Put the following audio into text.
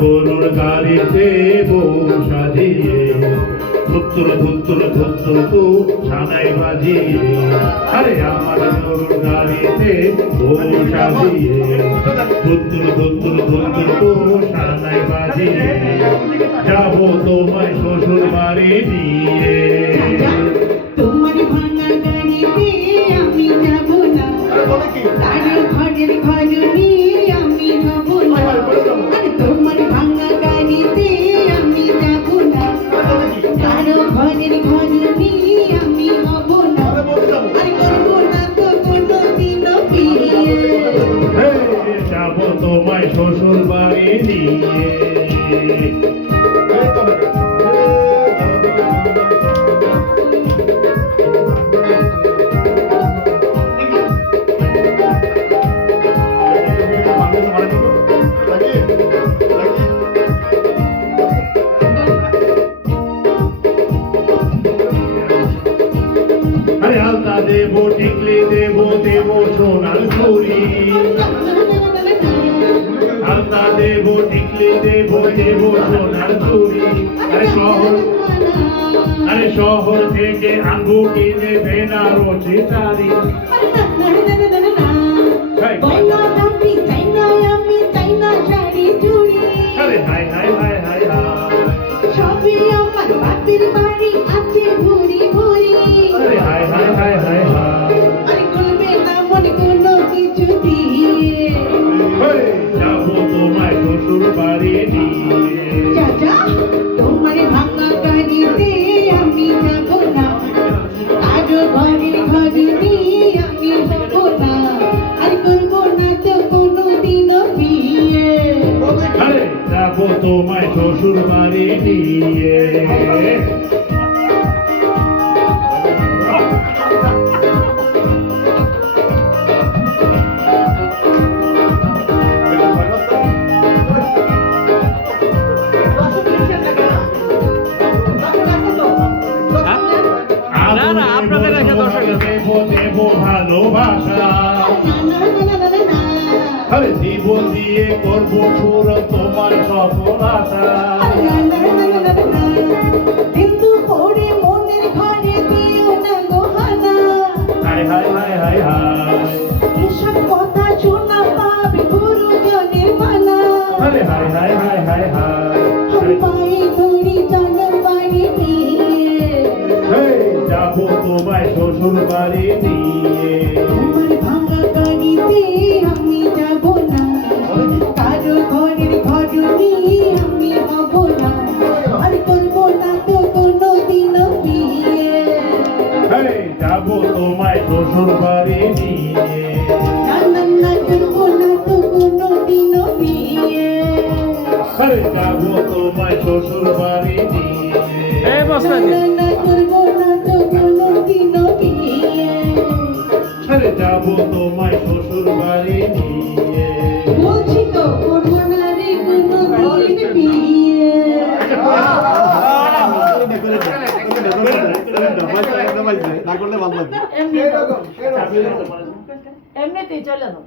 গরুর গাড়িতে বউ সাজিয়ে ধুত্তুর ধুত্তুর ধুত্তুর তু সানাই বাজিয়ে আরে আমার গরুর গাড়িতে বউ সাজিয়ে ধুত্তুর ধুত্তুর ধুত্তুর তু সানাই বাজিয়ে যাবো তোমায় শ্বশুর বাড়ি নিয়ে। তোমার ভাঙা গাড়িতে আমি যাব না, তার ঘরের ঘর নিয়ে আমি হব না। আরে তোমার ভাঙা গাড়িতে আমি যাব না, তার ঘরের ঘর নিয়ে আমি হব না। আরে করবো না তো কোনোদিন বিয়ে। যাবো তোমায় শ্বশুর বাড়ি নিয়ে। আরে আলতা দেবো টিকলি দেবো দেবো সোনার ঘুরি আলতা দেবো টিকলি দেবো দেবো সোনার ঘুরি। আরে শহর থেকে আঙ্গুটি দেবে না রোজে চারি। আরে হাই হাই হাই হাই হাই সবই আমার বাপের বাড়ি আছে ভুরি ভুরি। আরে হাই হাই হাই হাই হাই আরে করবে না মনে কোনো কিছু দিয়ে। যাবো তোমায় শ্বশুর বাড়ি নিয়ে। চাচা তোমার ভাঙা গাড়িতে আমি যাব না, আরো ঘরে ঘরে নিয়ে আমি হব না। আর করবো না তো কোনোদিন বিয়ে। আরে যাবো তোমায় শ্বশুর বাড়ি নিয়ে। আপনাদের কাছে দর্শক দেবো দেবো ভালোবাসা আরে জীবন দিয়ে করবো পুর তোমার সফল আশা। কিন্তু পরে মনের ঘরে দিও না গোহানা। হাই হাই হাই হাই হাই এসব কথা শোনা পাবে গুরুজনের মানা। আরে হাই হাই হাই হাই হাই পায়ে ধরি জনম বাড়ি নিয়ে। যাবো তোমায় শ্বশুর বাড়ি নিয়ে। তোমার ভাঙা গাড়িতে আমি যাব না, কারো ঘরের ঘর নিয়ে আমি হব না। আর করবো না তো কোনোদিন বিয়ে। যাবো তোমায় শ্বশুর বাড়ি নিয়ে। না না না করবো না তো কোনোদিন বিয়ে। যাবো তোমায় শ্বশুর বাড়ি নিয়ে। না না না করবো না তো কোনোদিন বিয়ে। যাবো তোমায় শ্বশুর বাড়ি নিয়ে। বলছি তো করবো না রে কোনোদিন বিয়ে। এমনিতেই চলে যাও।